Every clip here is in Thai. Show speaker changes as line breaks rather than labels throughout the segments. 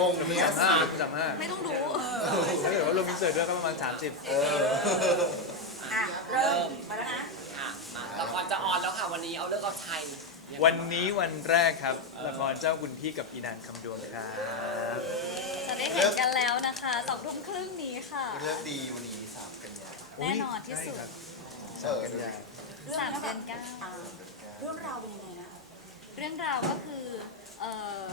วงเนี้ย
สามห้าสามห้า
ไม่ต้องรู้
ถ้าเกิดว่ารวมอินเสิร์ตด้วยก็ประมาณสามสิบ
เออ
อะเริ่มมาแล้วนะ
ค่ะมาละครจะออนแล้วค่ะวันนี้เอาเรื่องเอาชัย
วันนี้วันแรกครับ ละครเจ้าคุณพี่กับอีนางคำดวงครับ
สองทุ่มครึ่งนี้ค่ะ
เรื่องดีวันนี้สามกันยา
แน่นอนที่สุด
ใช่ครับ
เออ
กันยา
สามเดือนเก้า
อ่าเรื่องราวเป็นยังไงนะ
เรื่องราวก็คือเอ่อ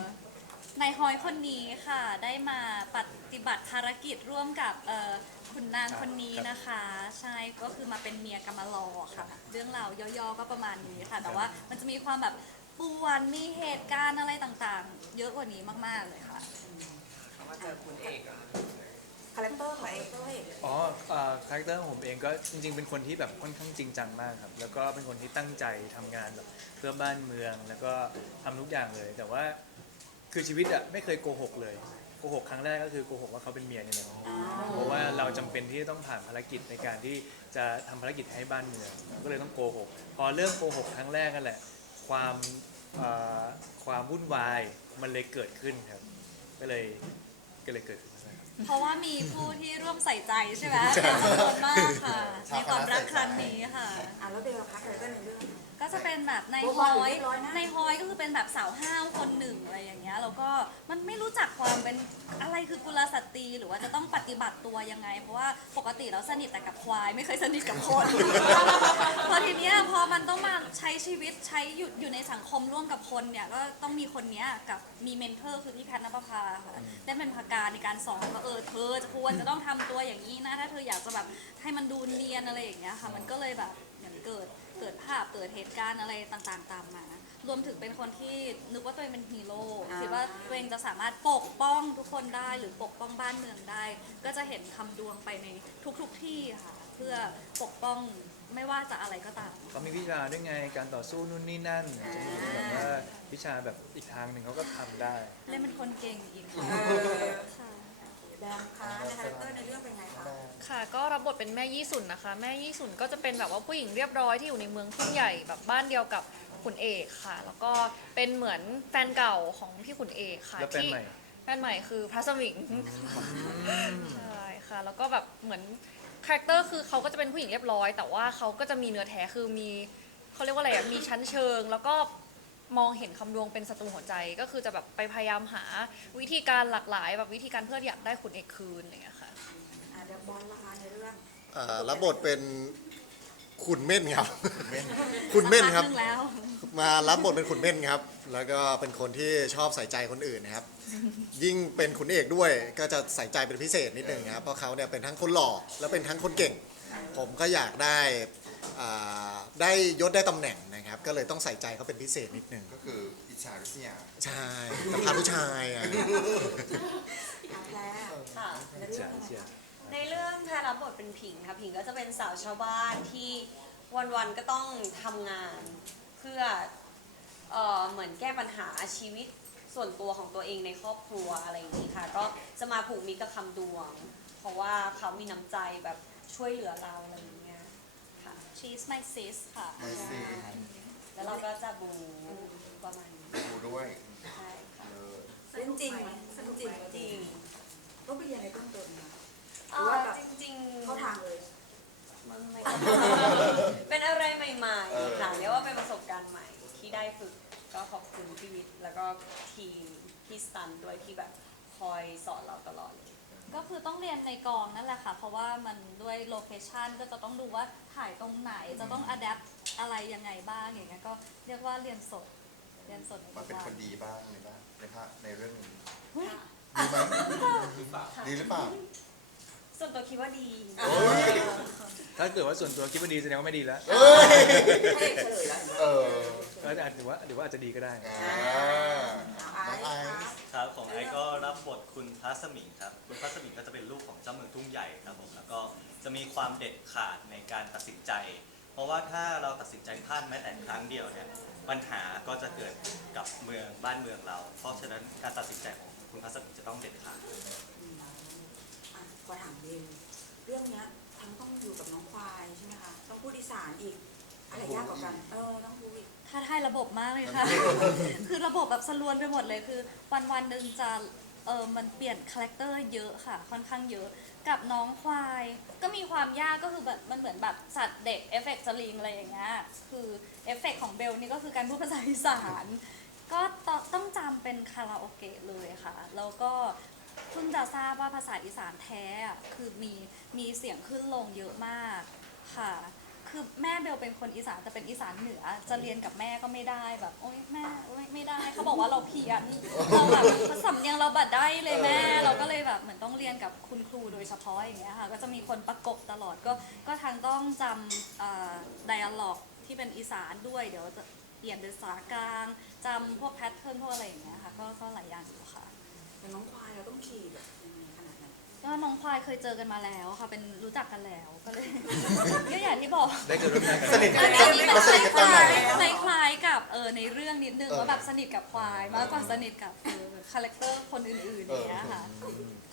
นายฮอยคนนี้ค่ะ ได้มาปฏิบัติภารกิจร่วมกับเอ่อคุณนางคนนี้นะคะ ใช่ก็คือมาเป็นเมียกำมะลอค่ะ เรื่องราวย่อๆก็ประมาณนี้ค่ะ แต่ว่ามันจะมีความแบบป่วนมีเหตุการณ์อะไรต่างๆ เยอะกว่านี้มากๆเลยค่ะ
เขามาเจอคุณเอกอะ
คาแรคเตอร์ของเอกตัวเอก
อ๋อคาแรคเตอร์ของผมเองก็จริง ๆ เป็นคนที่แบบค่อนข้างจริงจังมากครับ แล้วก็เป็นคนที่ตั้งใจทำงานแบบเพื่อบ้านเมือง แล้วก็ทำทุกอย่างเลย แต่ว่าคือชีวิตอะไม่เคยโกหกเลยโกหกครั้งแรกก็คือโกหกว่าเขาเป็นเมียเนี่ยแหละเพราะว่าเราจำเป็นที่จะต้องผ่านภารกิจในการที่จะทำภารกิจให้บ้านเมืองก็เลยต้องโกหกพอเริ่มโกหกครั้งแรกนั่นแหละ ความเอ่อความวุ่นวายมันเลยเกิดขึ้นครับ ก็เลยก็เลยเกิดขึ้น
เพราะว่ามีผู้ที่ร่วมใส่ใจใช่ไหมเป็นจำนวนมากค่ะ ในความรักครั้งนี้ค่ะ
อะแล้วเบลล่ะคะคาแรคเตอร์ในเรื่อง
ก็จะเป็นแบบใน
โบ
ฮ
รา
อ
ณ
ย
เรียบร้อยนะ
ในฮอยก็คือเป็นแบบสาวห้าวคนหนึ่งอะไรอย่างเงี้ยแล้วก็มันไม่รู้จักความเป็นอะไรคือกุลสตรีหรือว่าจะต้องปฏิบัติตัวยังไง เพราะว่าปกติเราสนิทแต่กับควาย ไม่เคยสนิทกับคนพอทีเนี้ยพอมันต้องมาใช้ชีวิตใช้อยู่อยู่ในสังคมร่วมกับคนเนี่ยก็ต้องมีคนเนี้ยกับมีเมนเทอร์คือพี่แพทย์นภพาค่ะได้เป็นพาการในการสอนว่าเออเธอจะควรจะต้องทำตัวอย่างนี้นะถ้าเธออยากจะแบบให้มันดูเนียนอะไรอย่างเงี้ยค่ะ มันก็เลยแบบเหมือนเกิด เกิดภาพเกิดเหตุการณ์อะไรต่างๆ ตามมา รวมถึงเป็นคนที่นึกว่าตัวเองเป็นฮีโร่คิดว่าตัวเองจะสามารถปกป้องทุกคนได้หรือปกป้องบ้านเมืองได้ ก็จะเห็นคำดวงไปในทุกๆที่ค่ะ เพื่อปกป้องไม่ว่าจะอะไรก็ตาม
เขามีวิชาด้วยไง การต่อสู้นู่นนี่นั่นจะมีแบบว่าวิชาแบบอีกทางหนึ่งเขาก็ทำได้
เล่นเป็นคนเก่งอีกค่ะค่ะ
แบมคะในคาแรคเตอร์ในเรื่องเป็นไงคะ
ค่ะ ก็รับบทเป็นแม่ยี่สุนนะคะ แม่ยี่สุนก็จะเป็นแบบว่าผู้หญิงเรียบร้อยที่อยู่ในเมืองทุ่งใหญ่แบบบ้านเดียวกับขุนเอกค่ะ แล้วก็เป็นเหมือนแฟนเก่าของพี่ขุนเอกค่ะ
แล้วแฟน
ที่
ใหม่
แฟนใหม่คือพระสมิงใช่ค่ะ แล้วก็แบบเหมือนคาแรคเตอร์คือเขาก็จะเป็นผู้หญิงเรียบร้อย แต่ว่าเขาก็จะมีเนื้อแท้คือมีเขาเรียกว่าอะไรอะมีชั้นเชิง แล้วก็ มองเห็นคำดวงเป็นศัตรูหัวใจ ก็คือจะแบบไปพยายามหาวิธีการหลากหลาย แบบวิธีการเพื่ออยากได้ขุนเอกคืนอะไรอย่างเงี้ยค่ะ
อะเดี๋ยวบอลละคะในเรื่อง
อ่ารับบทเป็นขุนเม่นครับขุนเม่นครับ
สักพักหงแล้ว
มารับบทเป็นขุนเม่นครับ แล้วก็เป็นคนที่ชอบใส่ใจคนอื่นนะครับ ยิ่งเป็นขุนเอกด้วยก็จะใส่ใจเป็นพิเศษนิดนึงครับ เพราะเขาเนี่ยเป็นทั้งคนหล่อและเป็นทั้งคนเก่ง ผมก็อยากได้อ่า ได้ยศได้ตำแหน่งนะครับ ก็เลยต้องใส่ใจเขาเป็นพิเศษนิดนึง
ก็คืออิจฉาริษยา
ใช่แต่พาผู้ชายอะ
อะแพร
ค่ะ
ในเรื่องเป็นไงคะ
ในเรื่องแพรรับบทเป็นผิงค่ะผิงก็จะเป็นสาวชาวบ้านที่วันๆก็ต้องทำงานเพื่อเอ่อเหมือนแก้ปัญหาชีวิตส่วนตัวของตัวเองในครอบครัวอะไรอย่างนี้ค่ะ ก็จะมาผูกมิตรกับคำดวง เพราะว่าเขามีน้ำใจแบบช่วยเหลือเราอะไรอย่างเงี้ยค่ะ
She's my sis ค่ะ
ไม่สิ
แล้วเราก็จะบูประมาณนี้
ดูด้วย
ใช่ค่ะ
เออ
เรื่องจริงไหมเรื่องจริง
จริง
ต้องไปเรียนในเบื้องต้นมา
เอ่อจริงๆ
เข้าทางเลย
มันไม่ เป็นอะไรใหม่ๆค่ะเรียกว่าเป็นประสบการณ์ใหม่ที่ได้ฝึกก็ขอบคุณพี่วิทย์แล้วก็ทีมพี่สตันด้วยที่แบบคอยสอนเราตลอด เลย
ก็คือต้องเรียนในกองนั่นแหละค่ะ เพราะว่ามันด้วยโลเคชันก็จะต้องดูว่าถ่ายตรงไหนจะต้องอัดแอปอะไรยังไงบ้างอย่างเงี้ยก็เรียกว่าเรียนสดเรียนสดใน
มันเป็น
ทุก
ค
วัน
ดีบ้างในบ้างในภาคในเรื่องนี้
ค่ะ
ดีไหมดีหรือเปล่า
ส่วนตัวคิดว่าดี
โอ้ย
ถ้าเกิดว่าส่วนตัวคิดว่าดีแสดงว่าไม่ดีแล้ว
เอ้ย
ให้เฉลยแล้ว
เออ
ก็อาจถือว่าถือว่าอาจจะดีก็ได้
อ่าน้องไอซ์
ครับของไอซ์ก็รับบทคุณพระสมิงครับ คุณพระสมิงก็จะเป็นลูกของเจ้าเมืองทุ่งใหญ่ครับผมแล้วก็จะมีความเด็ดขาดในการตัดสินใจ เพราะว่าถ้าเราตัดสินใจพลาดแม้แต่ครั้งเดียวเนี่ยปัญหาก็จะเกิดกับเมืองบ้านเมืองเรา เพราะฉะนั้นการตัดสินใจของคุณพระสมิงจะต้องเด็ดขาด
อะขอถามเบลเรื่องเนี้ยทั้งต้องอยู่กับน้องควายใช่ไหมคะอีก อะไรยากกว่ากัน เออ ต้องพูดอีก
ท้าทายระบบมากเลยค่ะ คือระบบแบบสลวนไปหมดเลยคือ วันวันๆหนึ่งจะเออมันเปลี่ยนคาแรคเตอร์เยอะค่ะ ค่อนข้างเยอะ กับน้องควาย ก็มีความยากก็คือแบบมันเหมือนแบบสัตว์เด็กเอฟเฟกต์สลิงอะไรอย่างเงี้ยคือเอฟเฟกต์ของเบลนี่ก็คือการพูดภาษาอีสานก็ต้องต้องจำเป็นคาราโอเกะเลยค่ะ แล้วก็เพิ่งจะทราบว่าภาษาอีสานแท้อะคือมีมีเสียงขึ้นลงเยอะมากค่ะ คือแม่เบลเป็นคนอีสานแต่เป็นอีสานเหนือ จะเรียนกับแม่ก็ไม่ได้แบบ โอ๊ยแม่โอ๊ยไม่ได้เขาบอกว่าเราเพี้ยนเราแบบสำเนียงเราบัดได้เลยแม่ เราก็เลยแบบเหมือนต้องเรียนกับคุณครูโดยเฉพาะอย่างเงี้ยค่ะก็จะมีคนประกบตลอดก็ก็ทางต้องจำไดอะล็อกที่เป็นอีสานด้วยเดี๋ยวจะเปลี่ยนเป็นภาษากลางจำพวกแพทเทิร์นพวกอะไรอย่างเงี้ยค่ะก็ก็หลายอย่างอยู่ค่ะ
แต่น้องควายเราต้องขี่แบบ น
ก็น้องควายเคยเจอกันมาแล้วค่ะ เป็นรู้จักกันแล้วก็เลย ก็อย่างที่บอก
ได้เกิดร่วมงานกัน
สนิท
อั
กัน
นนี้มัน
มาส
ค
นิทกันตอนไหน
ล้ายๆคล้ายๆกับเออในเรื่องนิดนึง
เออ
ว่าแบบสนิทกับควายมากกว่าสนิทกับเออคาแรคเตอร์คนอื่นๆอย่างเงี้ยค่ะ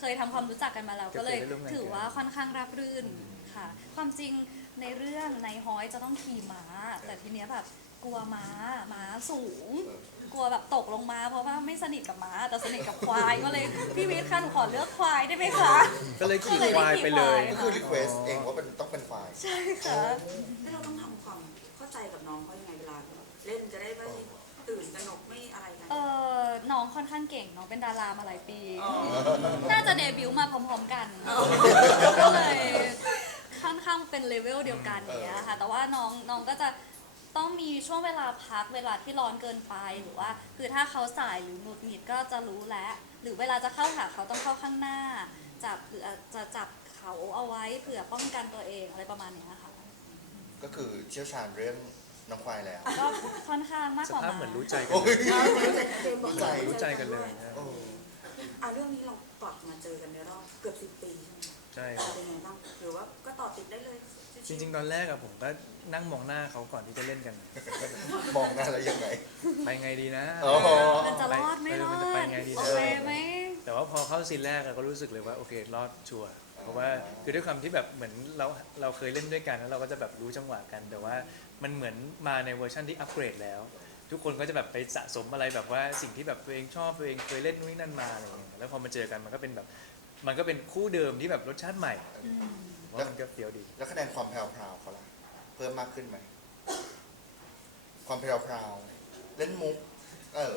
เคยทำความรู้จักกันมาแล้วก็เลย
ก็เคยได้ร่วมงานกัน
ถือว่าค่อนข้างราบรื่นค่ะ ความจริงในเรื่องในฮอยจะต้องขี่ม้า แต่ทีเนี้ยแบบกลัวม้าม้าสูง กลัวแบบตกลงมาเพราะว่าไม่สนิทกับม้าแต่สนิทกับควายก็เลยพี่วิทย์คะหนูขอเลือกควายได้ไหมคะ
ก็เลยขี่ควายไปเลย
ก็คือรีเควสเองว่าเป็นต้องเป็นควาย
ใช่ค่ะ
แล้วเราต้องทำความเข้าใจกับน้องเขายังไงเวลาเล่นจะได้ไม่ตื่นตระหนกไม่อะไรกัน
เออน้องค่อนข้างเก่งน้องเป็นดารามาหลายปี น่าจะเดบิวต์มาพร้อมๆกันก็เลยค่อนข้างเป็นเลเวลเดียวกันอย่างเงี้ยค่ะ แต่ว่าน้องน้องก็จะ ต้องมีช่วงเวลาพักเวลาที่ร้อนเกินไปหรือว่า คือถ้าเขาสายหรือหงุดหงิดก็จะรู้แล้วหรือเวลาจะเข้าหาเขาต้องเข้าข้างหน้า จับหรืออาจจะจับเขาเอาไว้เผื่อป้องกันตัวเองอะไรประมาณเนี้ยค่ะ
ก็คือเชี่ยวชาญเรื่องน้องควายแล้ว
ก็ค่อนข้างมาก
ส
กว่า
ภาพ
มา
เหมือนรู้ใจกัน
โอ้ย
รู้
ใจ
รู้ใจกันเลยนะ
โอ้
อะเรื่องนี้เรากลับมาเจอกันในรอบเกือบสิบปีใช่ไหม
ใช่
เป็นไงบ้างหรือ ว่าก็ต่อติดได้เลย
จริง ๆ ตอนแรกอะผมก็นั่งมองหน้าเขาก่อนที่จะเล่นกัน
มองหน้าแล้วยังไง
ไปไงดีนะ
อ๋อ
มันจะรอดไม่รอ
มันจะ
ด
ไปไงดี
โอ
นะ
เคไหม
แต่ว่าพอเข้าซีนแรกอะก็รู้สึกเลยว่าโอเครอดชัวร์เพราะว่าคือด้วยความที่แบบเหมือนเราเราเคยเล่นด้วยกันแล้วเราก็จะแบบรู้จังหวะกัน แต่ว่ามันเหมือนมาในเวอร์ชันที่อัปเกรดแล้ว ทุกคนก็จะแบบไปสะสมอะไรแบบว่าสิ่งที่แบบตัวเองชอบตัวเองเคยเล่นนู่นนนั่นมาอะไรอย่างเงี้ยแล้วพอมาเจอกันมันก็เป็นแบบมันก็เป็นคู่เดิมที่แบบรสชาติใหม่ ว่ามันก็เฟี้ยวดี
แล้วคะแนนความแพรวๆเขาล่ะ เพิ่มมากขึ้นไหม ความแพรวๆเล่นมุก เออ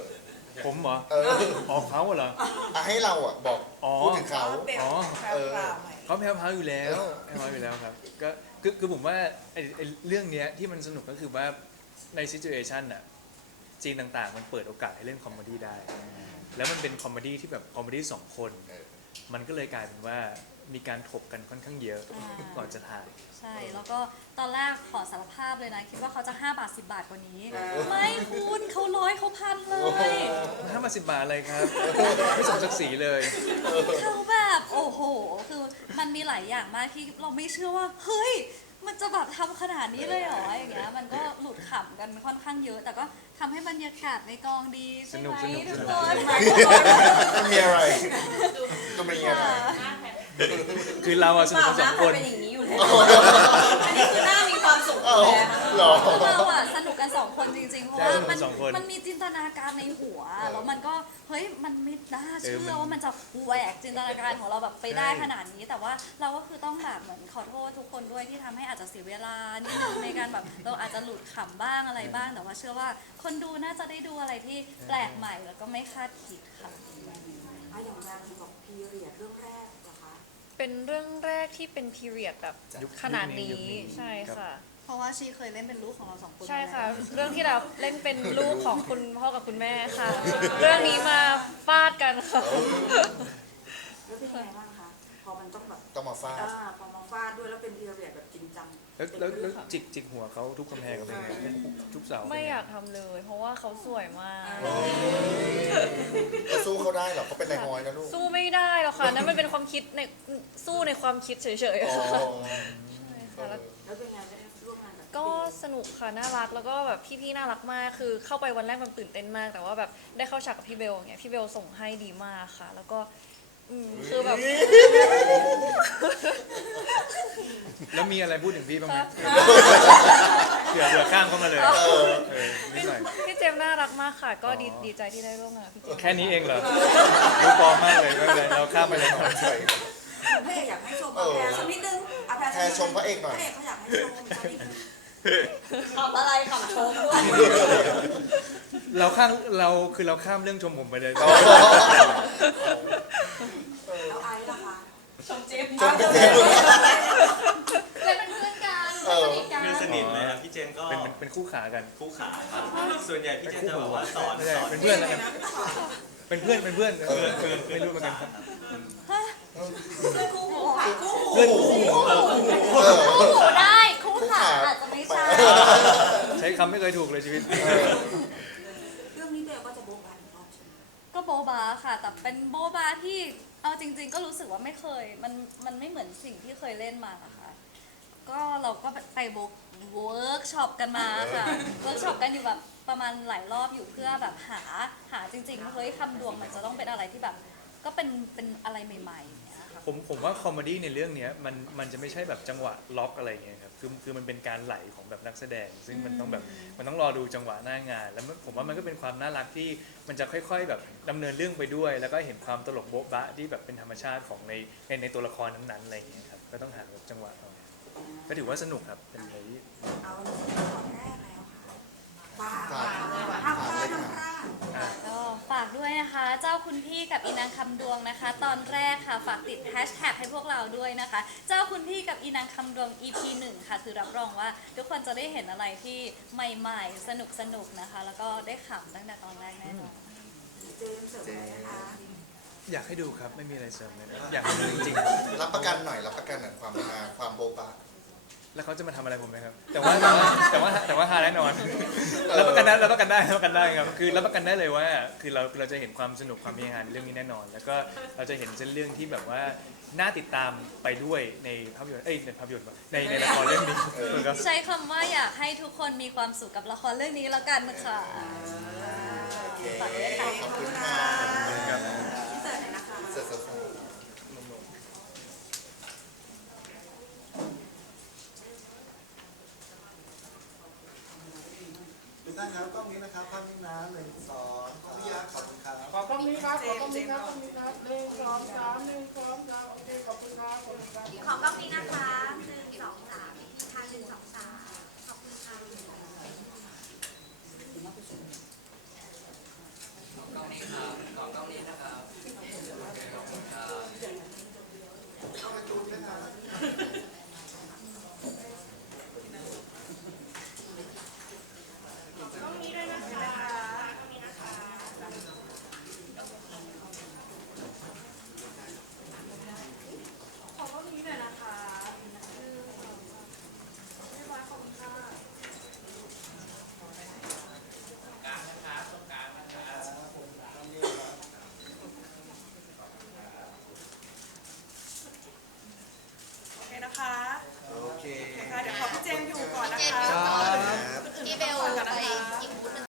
ผมเหรอ
เออ
อ๋อเขาเหรอ
อะให้เราอะ บอก
อ๋อ
พูดถึงเขา
อ๋อ
เออ
เขาแพ้วพราวอยู่แล้ว
เออ
แพ้วพราวอยู่แล้วครับก็คือคือผมว่าไอ้ไอ้เรื่องเนี้ยที่มันสนุกก็คือว่าในซิจูเอชันน่ะจีนต่างๆ มันเปิดโอกาสให้เล่นคอมเมดี้ได้ แล้วมันเป็นคอมเมดี้ที่แบบคอมเมดี้สองคน
เออ
มันก็เลยกลายเป็นว่า มีการถกกันค่อนข้างเยอะ
อ่า
ก่อนจะถ่าย
ใช่ แล้วก็ตอนแรกขอสารภาพเลยนะ คิดว่าเขาจะ 5 บาท 10 บาทกว่านี้ ไม่คุณเขาร้อยเขาพันเลย
ห้ามาสิบบาทอะไรครับ ไม่สมศักดิ์ศรีเลย
เขาแบบโอ้โห คือมันมีหลายอย่างมากที่เราไม่เชื่อว่า เฮ้ย มันจะแบบทำขนาดนี้เลยเหรออย่างเงี้ยมันก็หลุดขำกันค่อนข้างเยอะ แต่ก็ทำให้บรรยากาศในกองดีใช่ไหม
สนุกสนุก
ทุก
สนุ
ค
ก
น
มันมีอะไรก็มีอะไร
คือเราอะสนุกกันสองคน
เป็นอย่างนี้อยู่แล้ว อันนี้คือหน้ามีความสุข
เอ้า
แล้ว
เหรอ
เราอะสนุกกันสองคนจริงๆ เพราะว่า
ใช่
มัน
สองคน
มันมีจินตนาการในหัว แล้วมันก็เฮ้ยมันไม่น่าเชื่
เออมั
อนว่ามันจะแหวกจินตนาการของเราแบบไปได้ขนาดนี้ แต่ว่าเราก็คือต้องแบบเหมือนขอโทษทุกคนด้วยที่ทำให้อาจจะเสียเวลานิดนึงในการแบบเราอาจจะหลุดขำบ้างอะไรบ้าง แต่ว่าเชื่อว่าคนดูน่าจะได้ดูอะไรที่แปลกใหม่แล้วก็ไม่คาดคิดค่ะ
อะอย่างแรกที่บอกพีเรียดเรื่องแรก เหรอคะ
เป็นเรื่องแรกที่เป็นพีเรียดแบบ
ยุค
ขนาด
ยุ
นี้
คนี้
ใช่ค่ะ
เพราะว่าชีเคยเล่นเป็นลูกของเราสองคน
ใช่ค่ะ
มาแล้ว
เรื่องที่เราเล่นเป็นลูกของคุณพ่อกับคุณแม่ค่ะ เรื่องนี้มาฟาดกันค่ะ
แล้วเป็นยังไงบ้างคะ พอมันต้องแบบ
ต้องมาฟาด
อ่าพอมาฟาดด้วยแล้วเป็นพีเรียดแบบจริงจัง
แล้วแล้วแล้วจิกจิกหัวเขาทุกกำแพงกับเป็นไงทุกเสา
ไม่อยากทำเลย เพราะว่าเขาสวยมาก
จะสู้เขาได้เหรอเขาเป็นนายฮอยนะลูก
สู้ไม่ได้หรอกค่ะนั่นมันเป็นความคิดในสู้ในความคิดเฉย
อ๋อ
ๆค่ะใช่ค่ะแล้ว
แล้วเป็นไงได้ร่วมงานกับ
ก็สนุกค่ะน่ารักแล้วก็แบบพี่ๆน่ารักมากคือเข้าไปวันแรกมันตื่นเต้นมาก แต่ว่าแบบได้เข้าฉากกับพี่เบลอย่างเงี้ยพี่เบลส่งให้ดีมากค่ะ แล้วก็ อืมคือแบบ
แล้วมีอะไรพูดถึงพี่บ้างไหมเผื่อเผื่อข้ามเข้ามาเลยเออนิดหน่อย
พี่เจมส์น่ารักมากค่ะ ก็ดี
อ๋อ
ดีใจที่ได้ร่วมงานกับพี่เจมส์
แค่นี้เองเหรอรู้ปลอมมากเลยไม่เป็นไรเราข้ามไปเลยก่อน
พระเอกอยากให้ชมอาแพรสักนิดนึงอาแพร
แพรชมพระเอกหน่อย
พระเอกเขาอยากให้ชมสักนิดนึง
ขำอะไรขำชมด้วย
เราข้ามเราคือเราข้ามเรื่องชมผมไปเลย
แล้วไอซ์ล่ะคะ
ชมเจมส์
ชมพี่เจมส์
เลยเป็นเพื่อนกัน
เออ
สนิทกัน
คือสนิทเลยครับพี่เจนก็
เป็นเป็นเป็นคู่ขากัน
คู่ขาครับ ส่วนใหญ่พี่เจนจะแบบว่าสอน
ไม่ใช่
สอน
เป็นเพื่อนแล้วกัน เป็นเพื่อนเป็นเพื่อนเออเออไม่รู้เหมือนกันครับ
คู่หูค่ะคู่หู
เพื่อนคู่หู
คู่หูได้ คู่ขาอาจจะไม่ใช่
ใช้คำไม่เคยถูกเลยชีวิต
เโบ
บาค่ะ แต่เป็นโบบาที่เอาจริง ๆ ก็รู้สึกว่าไม่เคย มันมันไม่เหมือนสิ่งที่เคยเล่นมาอะค่ะ ก็เราก็ไปโบเวิร์กช็อปกันมาค่ะ เวิร์กช็อปกันอยู่แบบประมาณหลายรอบอยู่เพื่อแบบหาหาจริงๆว่าเฮ้ยคำดวงมันจะต้องเป็นอะไรที่แบบ ก็เป็นเป็นอะไรใหม่ๆอย่างเงี้ยค่ะ
ผมผมว่าคอมเมดี้ในเรื่องเนี้ยมันมันจะไม่ใช่แบบจังหวะล็อกอะไรเงี้ยครับ คือคือมันเป็นการไหลของแบบนักแสดง ซึ่งมันต้องแบบมันต้องรอดูจังหวะหน้างาน แล้วมันผมว่ามันก็เป็นความน่ารักที่มันจะค่อย ๆ แบบดำเนินเรื่องไปด้วย แล้วก็เห็นความตลกโบ๊ะบะที่แบบเป็นธรรมชาติของในในในตัวละครนั้นๆอะไรเงี้ยครับก็ต้องหาแบบจังหวะเอาก็ถือว่าสนุกครับเป็นอะไรที่
เอาวันนี้เป็นตอนแรกแล้วค่ะฝากฝากห้ามพลาดห้ามพลาด
ก็ฝาก ด้วยนะคะ เจ้าคุณพี่กับอีนางคำดวงนะคะ ตอนแรกค่ะฝากติดแฮชแท็กให้พวกเราด้วยนะคะ เจ้าคุณพี่กับอีนางคำดวง EP 1ค่ะ คือรับรองว่า ทุกคนจะได้เห็นอะไรที่ใหม่ๆสนุกๆนะคะ แล้วก็ได้ขำตั้งแต่ตอนแรกแน่นอน
เจมส์เสริมอะไรนะคะ
อยากให้ดูครับไม่มีอะไรเสริมเลยนะอยากให้ดูจริง
รับประกันหน่อยรับประกันหน่อยความฮาความโบบะ
ๆ แล้วเขาจะมาทำอะไรผมไหมครับ แต่ว่าแต่ว่าแต่ว่าฮาแน่นอนรับประกันได้รับประกันได้รับประกันได้ครับ คือรับประกันได้เลยว่า คือเราเราจะเห็นความสนุกความมีฮาในเรื่องนี้แน่นอน แล้วก็เราจะเห็นเส้นเรื่องที่แบบว่าน่าติดตามไปด้วยในภาพยนตร์เอ้ยในภาพยนตร์ว่ะในในละครเรื่องนี้ครับ
ใช้คำว่าอยากให้ทุกคนมีความสุขกับละครเรื่องนี้แล้วกันค่ะ
โอเค
ฝากด้วยค่ะ
ขอบคุณค่ะ
ครับ
พี่เสิร์ฟหน่อยนะคะ
เสร็จๆ
ทุกท่านครับกล้องนี้นะครับ ภาพนิ่งน้ำหนึ่งสองขออนุญาตขอบคุณครับ
ขอบคุณครับขอบคุณครับขอบคุณครับหนึ่งสองสามหนึ่งสองสามโอเคขอบคุณครับขอบคุณครับ
ขอกล้องนี้นะคะหนึ่ง